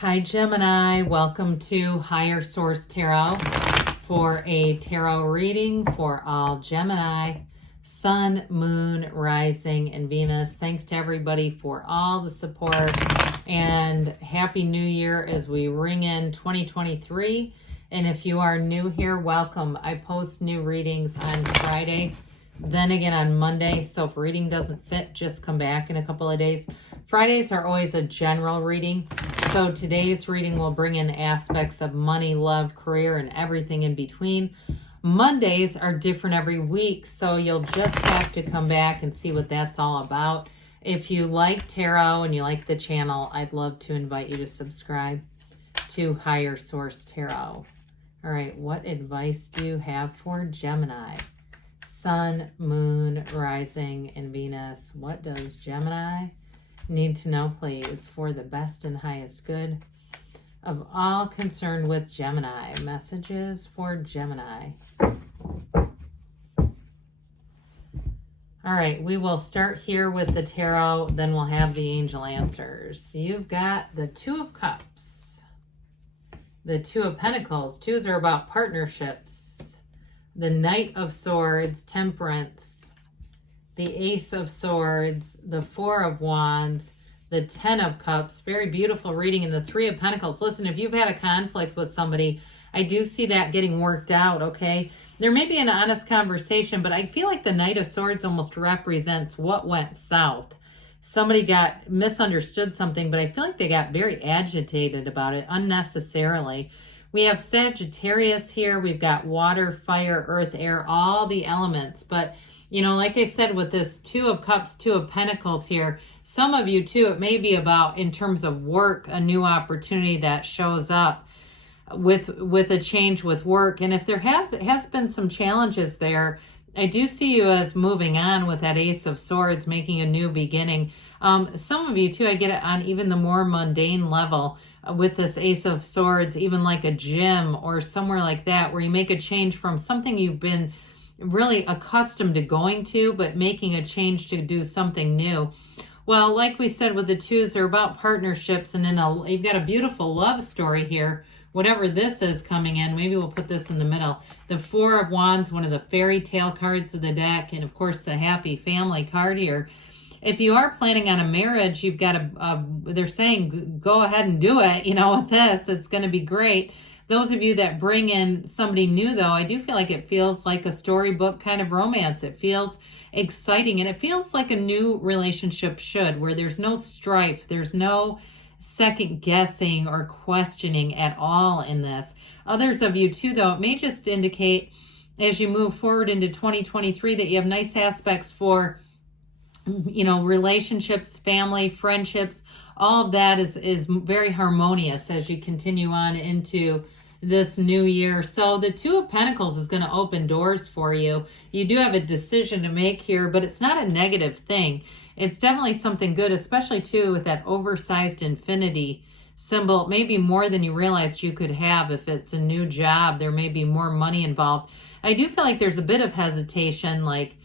Hi Gemini, welcome to Higher Source Tarot for a tarot reading for all Gemini, Sun, Moon, Rising, and Venus. Thanks to everybody for all the support and Happy New Year as we ring in 2023. And if you are new here, welcome. I post new readings on Friday, then again on Monday. So if reading doesn't fit, just come back in a couple of days. Fridays are always a general reading. So today's reading will bring in aspects of money, love, career, and everything in between. Mondays are different every week, so you'll just have to come back and see what that's all about. If you like tarot and you like the channel, I'd love to invite you to subscribe to Higher Source Tarot. All right, what advice do you have for Gemini? Sun, Moon, Rising, and Venus. What does Gemini need to know, please, for the best and highest good of all concerned with Gemini? Messages for Gemini. All right, we will start here with the tarot, then we'll have the angel answers. You've got the Two of Cups, the Two of Pentacles. Twos are about partnerships. The Knight of Swords, Temperance, the Ace of Swords, the Four of Wands, the Ten of Cups. Very beautiful reading. In the Three of Pentacles. Listen, if you've had a conflict with somebody, I do see that getting worked out, okay? There may be an honest conversation, but I feel like the Knight of Swords almost represents what went south. Somebody misunderstood something, but I feel like they got very agitated about it unnecessarily. We have Sagittarius here. We've got water, fire, earth, air, all the elements. But, you know, like I said, with this Two of Cups, Two of Pentacles here, some of you too, it may be about, in terms of work, a new opportunity that shows up with a change with work. And if there has been some challenges there, I do see you as moving on with that Ace of Swords, making a new beginning. Some of you too, I get it on even the more mundane level with this Ace of Swords, even like a gym or somewhere like that, where you make a change from something you've been really accustomed to going to, but making a change to do something new. Well, like we said with the twos, they're about partnerships, and then you've got a beautiful love story here. Whatever this is coming in, maybe we'll put this in the middle. The Four of Wands, one of the fairy tale cards of the deck, and of course the happy family card here. If you are planning on a marriage, you've got they're saying go ahead and do it, you know, with this. It's going to be great. Those of you that bring in somebody new, though, I do feel like it feels like a storybook kind of romance. It feels exciting, and it feels like a new relationship should, where there's no strife, there's no second guessing or questioning at all in this. Others of you too, though, it may just indicate as you move forward into 2023 that you have nice aspects for, you know, relationships, family, friendships. All of that is very harmonious as you continue on into this new year. So the Two of Pentacles is going to open doors for you. You do have a decision to make here, but it's not a negative thing. It's definitely something good, especially too with that oversized infinity symbol. Maybe more than you realized you could have. If it's a new job, there may be more money involved. I do feel like there's a bit of hesitation, like,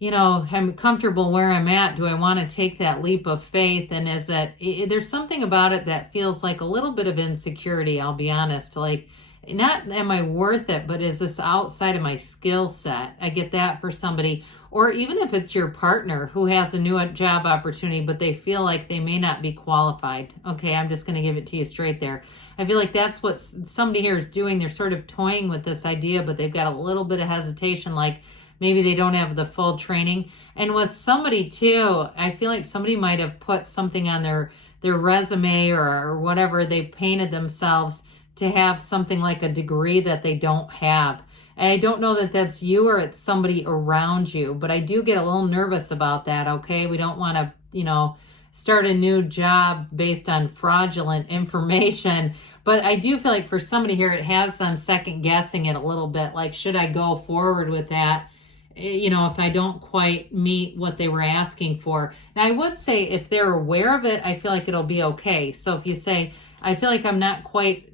you know, I'm comfortable where I'm at. Do I want to take that leap of faith? And is that there's something about it that feels like a little bit of insecurity, I'll be honest. Like, not am I worth it, but is this outside of my skill set? I get that for somebody. Or even if it's your partner who has a new job opportunity, but they feel like they may not be qualified. Okay, I'm just going to give it to you straight there. I feel like that's what somebody here is doing. They're sort of toying with this idea, but they've got a little bit of hesitation, like maybe they don't have the full training. And with somebody too, I feel like somebody might have put something on their resume or whatever. They painted themselves to have something like a degree that they don't have. And I don't know that that's you or it's somebody around you, but I do get a little nervous about that, okay? We don't want to, you know, start a new job based on fraudulent information. But I do feel like for somebody here, it has them second guessing it a little bit. Like, should I go forward with that? You know, if I don't quite meet what they were asking for. Now, I would say if they're aware of it, I feel like it'll be okay. So if you say, I feel like I'm not quite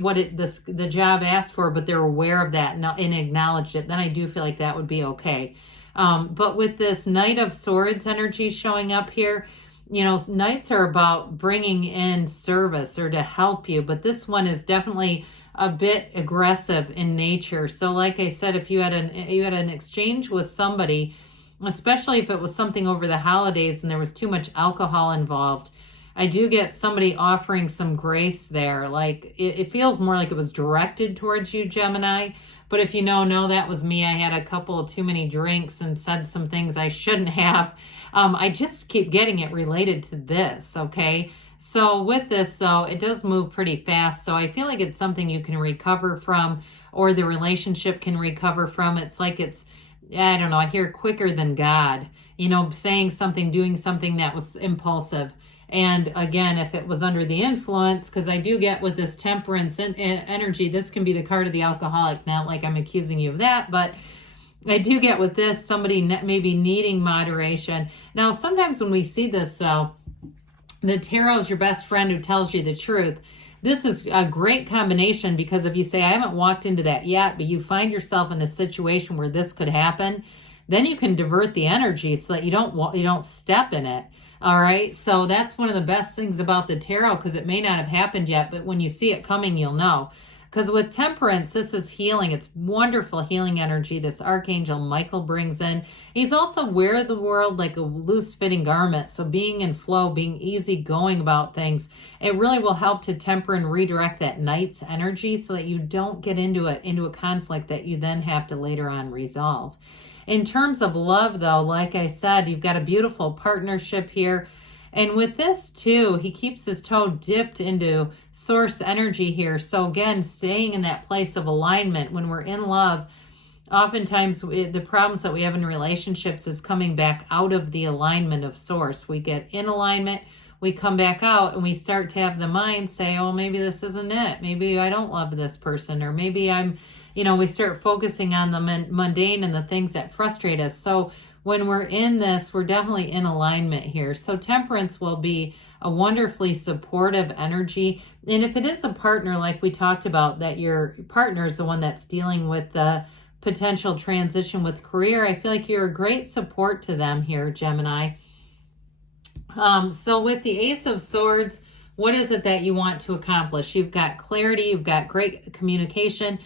what the job asked for, but they're aware of that and acknowledged it, then I do feel like that would be okay. But with this Knight of Swords energy showing up here, You know, Knights are about bringing in service or to help you, but this one is definitely a bit aggressive in nature. So like I said, if you had an exchange with somebody, especially if it was something over the holidays and there was too much alcohol involved, I do get somebody offering some grace there. Like it feels more like it was directed towards you, Gemini. But if you know, no, that was me. I had a couple of too many drinks and said some things I shouldn't have. I just keep getting it related to this, okay? So with this, though, it does move pretty fast. So I feel like it's something you can recover from, or the relationship can recover from. It's like it's, I don't know, I hear quicker than God, you know, saying something, doing something that was impulsive. And again, if it was under the influence, because I do get with this temperance energy, this can be the card of the alcoholic. Not like I'm accusing you of that, but I do get with this, somebody maybe needing moderation. Now, sometimes when we see this, though, the tarot is your best friend who tells you the truth. This is a great combination, because if you say, I haven't walked into that yet, but you find yourself in a situation where this could happen, then you can divert the energy so that you don't step in it. All right. So that's one of the best things about the tarot, because it may not have happened yet, but when you see it coming, you'll know. Because with temperance, this is healing. It's wonderful healing energy this Archangel Michael brings in. He's also wear the world like a loose-fitting garment. So being in flow, being easygoing about things, it really will help to temper and redirect that Knight's energy so that you don't get into a conflict that you then have to later on resolve. In terms of love, though, like I said, you've got a beautiful partnership here. And with this, too, he keeps his toe dipped into source energy here. So, again, staying in that place of alignment. When we're in love, oftentimes the problems that we have in relationships is coming back out of the alignment of source. We get in alignment, we come back out, and we start to have the mind say, oh, maybe this isn't it. Maybe I don't love this person, or maybe we start focusing on the mundane and the things that frustrate us. So when we're in this, we're definitely in alignment here. So temperance will be a wonderfully supportive energy. And if it is a partner, like we talked about, that your partner is the one that's dealing with the potential transition with career, I feel like you're a great support to them here, Gemini. So with the Ace of Swords, what is it that you want to accomplish? You've got clarity, you've got great communication.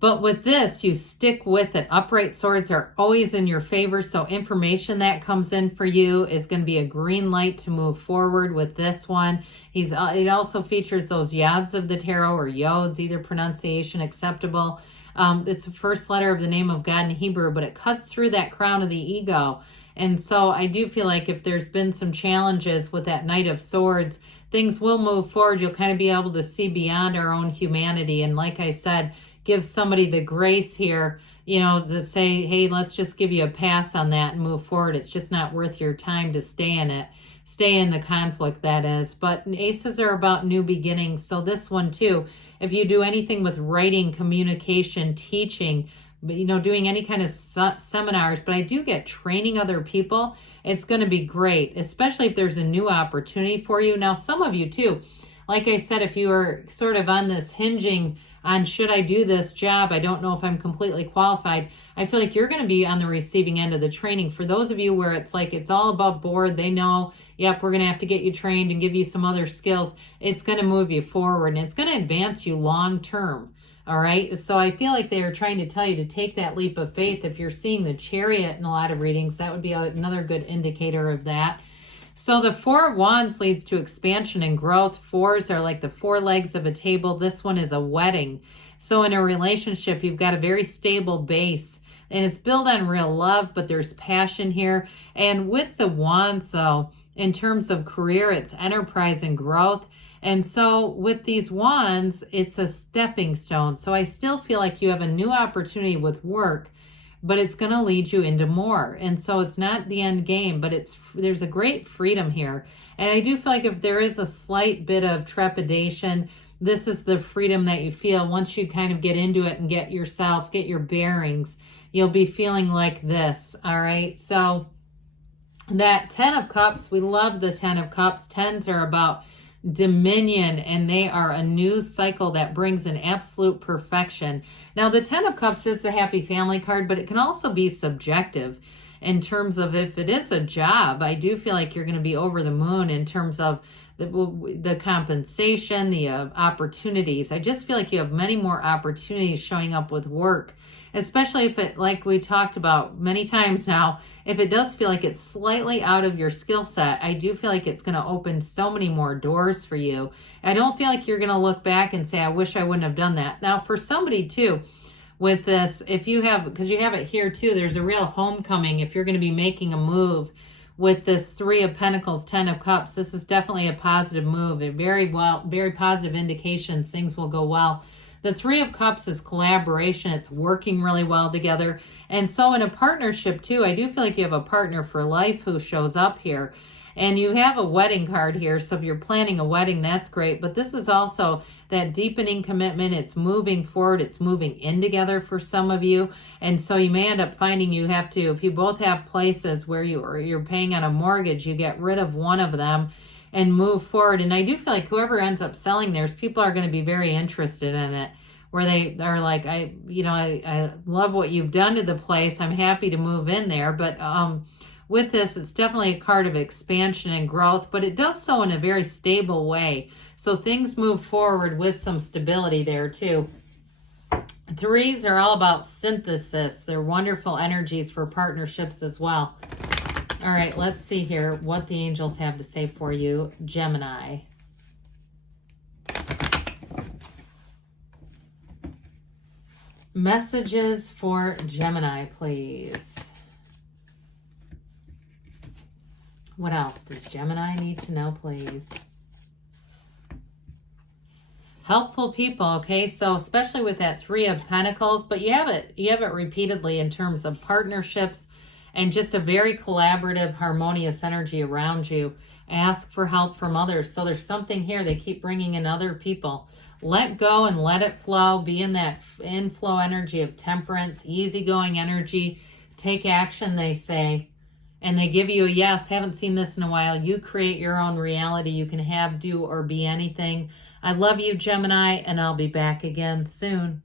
But with this, you stick with it. Upright swords are always in your favor. So information that comes in for you is going to be a green light to move forward with this one. It also features those yods of the tarot, or yods, either pronunciation acceptable. It's the first letter of the name of God in Hebrew, but it cuts through that crown of the ego. And so I do feel like if there's been some challenges with that Knight of Swords, things will move forward. You'll kind of be able to see beyond our own humanity. And like I said, give somebody the grace here, to say, hey, let's just give you a pass on that and move forward. It's just not worth your time to stay in it. Stay in the conflict, that is. But aces are about new beginnings. So this one too, if you do anything with writing, communication, teaching, doing any kind of seminars, but I do get training other people, it's going to be great, especially if there's a new opportunity for you. Now, some of you too, like I said, if you are sort of on this hinging on, should I do this job? I don't know if I'm completely qualified. I feel like you're going to be on the receiving end of the training. For those of you where it's like it's all above board, they know, yep, we're going to have to get you trained and give you some other skills. It's going to move you forward, and it's going to advance you long term. All right. So I feel like they are trying to tell you to take that leap of faith. If you're seeing the Chariot in a lot of readings, that would be another good indicator of that. So the Four of Wands leads to expansion and growth. Fours are like the four legs of a table. This one is a wedding. So in a relationship, you've got a very stable base, and it's built on real love, but there's passion here. And with the Wands, though, in terms of career, it's enterprise and growth. And so with these wands, it's a stepping stone. So I still feel like you have a new opportunity with work, but it's going to lead you into more. And so it's not the end game, but there's a great freedom here. And I do feel like if there is a slight bit of trepidation, this is the freedom that you feel once you kind of get into it and get your bearings. You'll be feeling like this. All right. So that 10 of Cups, we love the 10 of Cups. 10s are about dominion, and they are a new cycle that brings an absolute perfection. Now, the 10 of Cups is the happy family card, but it can also be subjective. in terms of if it is a job, I do feel like you're going to be over the moon in terms of the compensation, the opportunities. I just feel like you have many more opportunities showing up with work, especially if it, like we talked about many times now, if it does feel like it's slightly out of your skill set, I do feel like it's going to open so many more doors for you. I don't feel like you're going to look back and say, I wish I wouldn't have done that. Now, for somebody too, with this, if you have, because you have it here too, there's a real homecoming. If you're going to be making a move with this Three of Pentacles, Ten of Cups, this is definitely a positive move. A very positive indications things will go well. The Three of Cups is collaboration. It's working really well together. And so in a partnership too, I do feel like you have a partner for life who shows up here. And you have a wedding card here. So if you're planning a wedding, that's great. But this is also that deepening commitment. It's moving forward. It's moving in together for some of you. And so you may end up finding you have to, if you both have places where you're paying on a mortgage, you get rid of one of them and move forward. And I do feel like whoever ends up selling theirs, people are going to be very interested in it, where they are like, I love what you've done to the place. I'm happy to move in there. But with this, it's definitely a card of expansion and growth, but it does so in a very stable way. So things move forward with some stability there too. Threes are all about synthesis. They're wonderful energies for partnerships as well. All right, let's see here what the angels have to say for you, Gemini. Messages for Gemini, please. What else does Gemini need to know, please? Helpful people, okay? So especially with that Three of Pentacles, but you have it repeatedly in terms of partnerships and just a very collaborative, harmonious energy around you. Ask for help from others. So there's something here. They keep bringing in other people. Let go and let it flow. Be in that inflow energy of temperance, easygoing energy. Take action, they say. And they give you a yes. Haven't seen this in a while. You create your own reality. You can have, do, or be anything. I love you, Gemini, and I'll be back again soon.